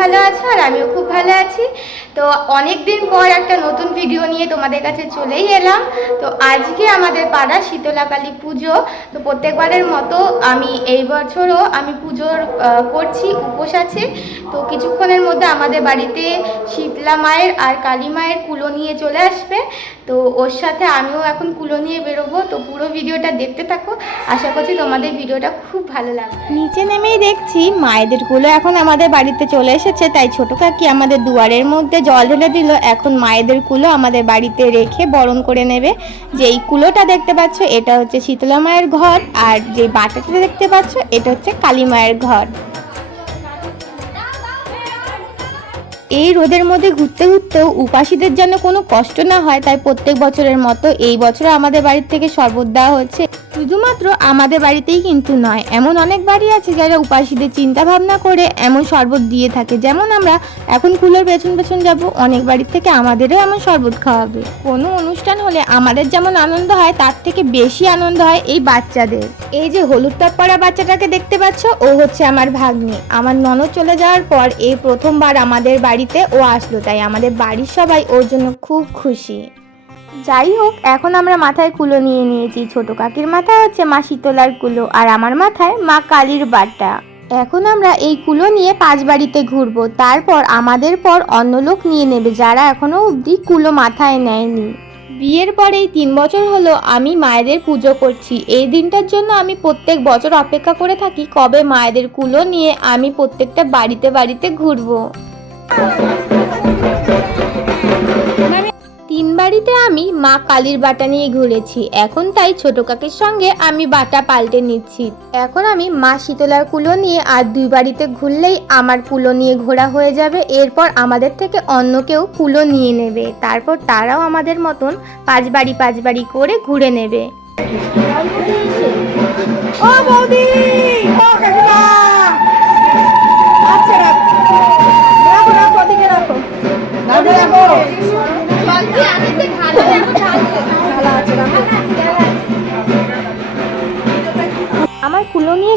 ভালো আছো আর আমিও খুব ভালো আছি। তো অনেক দিন পর একটা নতুন ভিডিও নিয়ে তোমাদের কাছে চলেই এলাম। তো আজকে আমাদের পাড়া শীতলাকালী পুজো, তো প্রত্যেকবারের মতো আমি এই বছরও আমি পুজোর করছি, উপোস আছে। তো কিছুক্ষণের মধ্যে আমাদের বাড়িতে শীতলা মায়ের আর কালী মায়ের কুলো নিয়ে চলে আসবে। তো ওর সাথে আমিও এখন কুলো নিয়ে বেরোবো। তো পুরো ভিডিওটা দেখতে থাকো। আশা করছি তোমাদের ভিডিওটা খুব ভালো লাগবে। নিচে নেমেই দেখছি মায়েদের কুলো এখন আমাদের বাড়িতে চলে এসেছে, তাই ছোট কাকি আমাদের দুয়ারের মধ্যে জল ঢেলে দিল। এখন মায়েদের কুলো আমাদের বাড়িতে রেখে বরণ করে নেবে। যে এই কুলোটা দেখতে পাচ্ছ, এটা হচ্ছে শীতলা মায়ের ঘর। আর যে বাটাটা দেখতে পাচ্ছ, এটা হচ্ছে কালী মায়ের ঘর। এই রোদের মধ্যে ঘুরতে ঘুরতেও উপাসীদের যেন কোনো কষ্ট না হয়, তাই প্রত্যেক বছরের মতো এই বছর আমাদের বাড়ির থেকে শরবত দেওয়া হচ্ছে। শুধুমাত্র আমাদের বাড়িতেই কিন্তু নয়, এমন অনেক বাড়ি আছে যারা উপাসীদের চিন্তা ভাবনা করে এমন শরবত দিয়ে থাকে। যেমন আমরা এখন কুলোর পেছন পেছন যাব, অনেক বাড়ির থেকে আমাদেরও এমন শরবত খাওয়াবে। কোনো অনুষ্ঠান হলে আমাদের যেমন আনন্দ হয়, তার থেকে বেশি আনন্দ হয় এই বাচ্চাদের। এই যে হলুদ টপ পরা বাচ্চাটাকে দেখতে পাচ্ছ, ও হচ্ছে আমার ভাগ্নি। আমার ননদ চলে যাওয়ার পর এই প্রথমবার আমাদের বাড়িতে ও আসলো, তাই আমাদের বাড়ির সবাই ওর জন্য খুব খুশি। যাই হোক, এখন আমরা মাথায় কুলো নিয়ে নিয়েছি। ছোট কাকির মাথায় হচ্ছে মা শীতলার কুলো, আর আমার মাথায় মা কালীর বাটা এখন আমরা এই কুলো নিয়ে পাঁচ বাড়িতে ঘুরবো। তারপর আমাদের পর অন্য লোক নিয়ে নেবে, যারা এখনও অবধি কুলো মাথায় নেয়নি। বিয়ের পরেই তিন বছর হলো আমি মায়েদের পুজো করছি। এই দিনটার জন্য আমি প্রত্যেক বছর অপেক্ষা করে থাকি কবে মায়েদের কুলো নিয়ে আমি প্রত্যেকটা বাড়িতে বাড়িতে ঘুরবো। বাড়িতে আমি মা কালীর বাটা নিয়ে ঘুরেছি। এখন তাই ছোট কাকের সঙ্গে আমি বাটা পাল্টে নিচ্ছি। এখন আমি মা শীতলার কুলো নিয়ে আর দুই বাড়িতে ঘুরলেই আমার কুলো নিয়ে ঘোরা হয়ে যাবে। এরপর আমাদের থেকে অন্য কেউ কুলো নিয়ে নেবে। তারপর তারাও আমাদের মতন পাঁচ বাড়ি পাঁচ বাড়ি করে ঘুরে নেবে। ও বৌদি!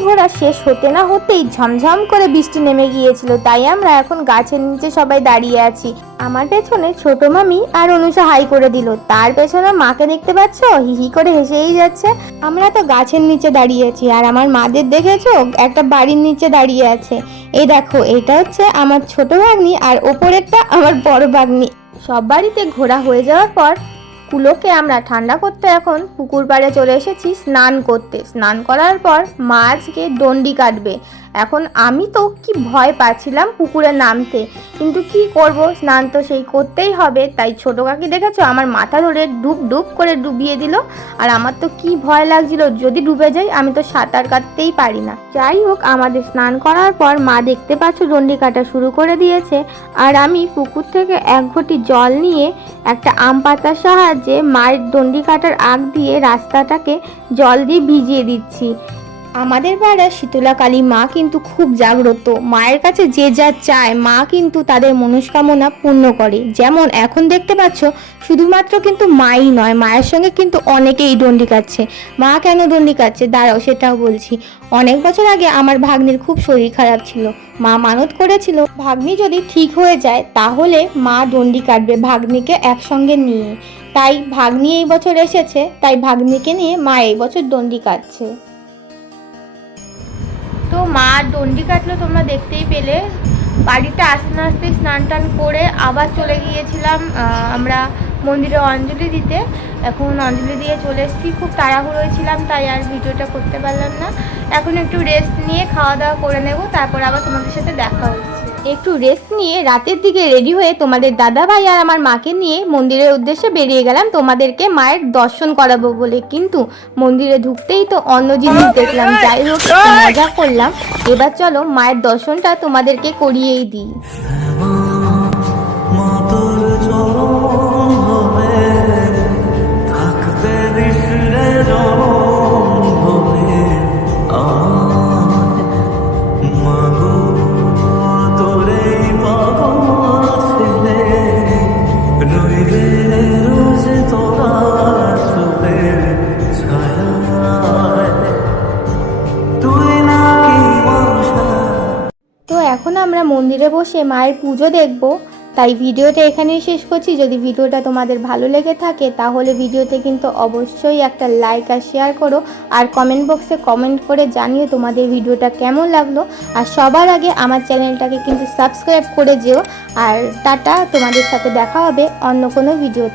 ঘোরা শেষ হতে না হতেই ঝমঝম করে বৃষ্টি নেমে গিয়েছিল। তাই আমরা এখন গাছের নিচে সবাই দাঁড়িয়ে আছি। আমার পেছনে ছোট মামি আর অনুষা হাই করে দিল। তার পেছনে মাকে দেখতে পাচ্ছ? হিহি করে হেসেই যাচ্ছে। আমরা তো গাছের নিচে দাঁড়িয়ে আছি আর আমার মাদের দেখেছ? একটা বাড়ির নিচে দাঁড়িয়ে আছে। এই দেখো, এটা হচ্ছে আমার ছোট ভাগ্নি আর ওপরেরটা আমার বড় ভাগ্নি। সব বাড়িতে ঘোরা হয়ে যাওয়ার পর কুলোকে আমরা ঠান্ডা করতে এখন পুকুর পাড়ে চলে এসেছি স্নান করতে। স্নান করার পর মা আজকে দণ্ডি কাটবে। এখন আমি তো কি ভয় পাচ্ছিলাম পুকুরে নামতে। কিন্তু কি করব? স্নান তো সেই করতেই হবে। তাই ছোট কাকি দেখেছ? আমার মাথা ধরে ডুব ডুব করে ডুবিয়ে দিল। আর আমার তো কি ভয় লাগছিল? যদি ডুবে যাই, আমি তো সাঁতার কাটতেই পারি না। যাই হোক, আমাদের স্নান করার পর মা দেখতে পাচ্ছ দণ্ডি কাটা শুরু করে দিয়েছে। আর আমি পুকুর থেকে এক ঘটি জল নিয়ে একটা আম পাতার সাহায্যে মায়ের দণ্ডি কাটার আগ দিয়ে রাস্তাটাকে জল দিয়ে ভিজিয়ে দিচ্ছি। আমাদের পাড়ার শীতলা কালী মা কিন্তু খুব জাগ্রত। মায়ের কাছে যে যা চায়, মা কিন্তু তাদের মনস্কামনা পূর্ণ করে। যেমন এখন দেখতে পাচ্ছ, শুধুমাত্র কিন্তু মাই নয়, মায়ের সঙ্গে কিন্তু অনেকেই দণ্ডি কাটছে। মা কেন দণ্ডি কাটছে? দাঁড়াও, সেটাও বলছি। অনেক বছর আগে আমার ভাগ্নির খুব শরীর খারাপ ছিল। মা মানত করেছিল, ভাগ্নি যদি ঠিক হয়ে যায়, তাহলে মা দণ্ডি কাটবে ভাগ্নিকে একসঙ্গে নিয়ে। তাই ভাগ্নি এই বছর এসেছে, তাই ভাগ্নিকে নিয়ে মা এই বছর দণ্ডি কাটছে। তো মা, দণ্ডি কাটলো তোমরা দেখতেই পেলে। বাড়িতে আস্তে আস্তে স্নান টান করে আবার চলে গিয়েছিলাম আমরা মন্দিরে অঞ্জলি দিতে। এখন অঞ্জলি দিয়ে চলে এসেছি। খুব তাড়াহুড়োয় ছিলাম, তাই আর ভিডিওটা করতে পারলাম না। এখন একটু রেস্ট নিয়ে খাওয়া দাওয়া করে নেব, তারপর আবার তোমাদের সাথে দেখা হচ্ছে। একটু রেস্ট নিয়ে রাতের দিকে রেডি হয়ে তোমাদের দাদা ভাই আর আমার মাকে নিয়ে মন্দিরের উদ্দেশ্যে বেরিয়ে গেলাম। তোমাদেরকে মায়ের দর্শন করাবো বলে কিন্তু মন্দিরে ঢুকতেই তো অন্য জিনিস দেখলাম। যাই হোক মজা করলাম। এবার চলো মায়ের দর্শনটা তোমাদেরকে করিয়েই দিই। এখন আমরা মন্দিরে বসে মায়ের পুজো দেখব। তাই ভিডিওটা এখানেই শেষ করছি। যদি ভিডিওটা তোমাদের ভালো লেগে থাকে, তাহলে ভিডিওতে কিন্তু অবশ্যই একটা লাইক আর শেয়ার করো। আর কমেন্ট বক্সে কমেন্ট করে জানিও তোমাদের ভিডিওটা কেমন লাগল। আর সবার আগে আমার চ্যানেলটাকে কিন্তু সাবস্ক্রাইব করে যেও। আর টাটা, তোমাদের সাথে দেখা হবে অন্য কোনো ভিডিও